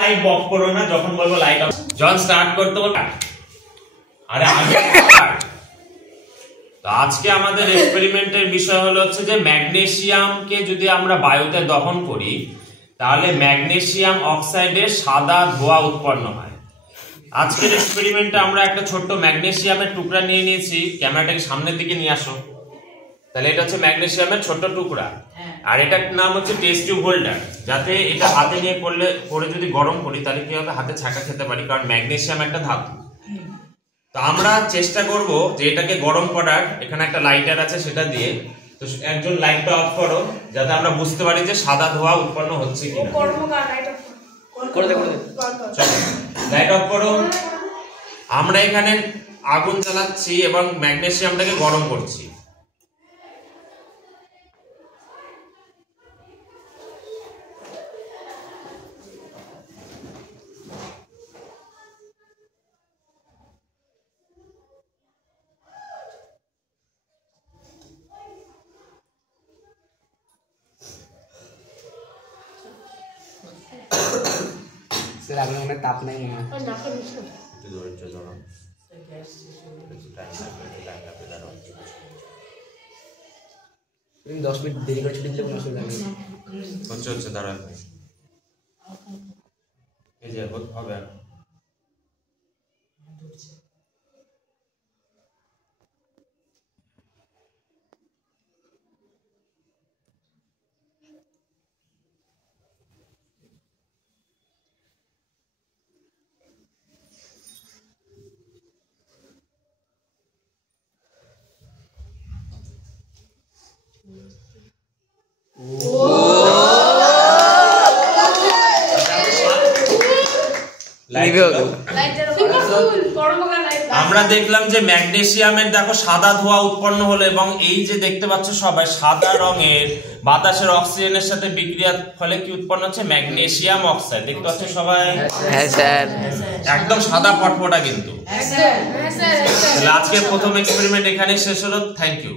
Light off করো না যখন বলবো লাইট অফ। যখন স্টার্ট করতে বলবো আরে আগে। তো আজকে আমাদের এক্সপেরিমেন্টের বিষয় হলো হচ্ছে যে ম্যাগনেসিয়ামকে যদি আমরা বায়ুতে দহন করি তাহলে ম্যাগনেসিয়াম অক্সাইডের সাদা ধোঁয়া উৎপন্ন হয়। আজকের এক্সপেরিমেন্টে আমরা একটা ছোট্ট ম্যাগনেসিয়ামের টুকরা নিয়ে নিয়েছি। ক্যামেরাটাকে সামনের দিকে নিয়ে আসো। তাহলে এটা হচ্ছে ম্যাগনেসিয়ামের ছোট্ট টুকরা, আর এটার নাম হচ্ছে টেস্ট টিউব হোল্ডার। যাতে এটা হাতে নিয়ে পরে যদি গরম করি তাহলে কি হবে, হাতে ছাকা খেতে পারি, কারণ ম্যাগনেসিয়াম একটা ধাতু। তো আমরা চেষ্টা করব যে এটাকে গরম করার। এখানে একটা লাইটার আছে সেটা দিয়ে। তো একজন লাইটটা অফ করো যাতে আমরা বুঝতে পারি যে সাদা ধোঁয়া উৎপন্ন হচ্ছে কিনা। লাইট অফ করো। আমরা এখানে আগুন জ্বালাচ্ছি এবং ম্যাগনেসিয়ামটাকে গরম করছি। আগুনের মধ্যে তাপ নাই মনে হয়। তুমি 10 মিনিট দেরি করে ছুটি দিলে কোনো অসুবিধা নেই। হচ্ছে দাঁড়ান, এই যে হবে। আমরা দেখলাম যে ম্যাগনেসিয়ামের দেখো সাদা ধোঁয়া উৎপন্ন হলো, এবং এই যে দেখতে পাচ্ছ সবাই সাদা রঙের বাতাসের অক্সিজেনের সাথে বিক্রিয়ার ফলে কি উৎপন্ন হচ্ছে, ম্যাগনেসিয়াম অক্সাইড। দেখতে পাচ্ছ সবাই? হ্যাঁ স্যার, একদম সাদা ফটফটা কিন্তু। আজকে প্রথম এক্সপেরিমেন্ট এখানে শেষ হলো। Thank you.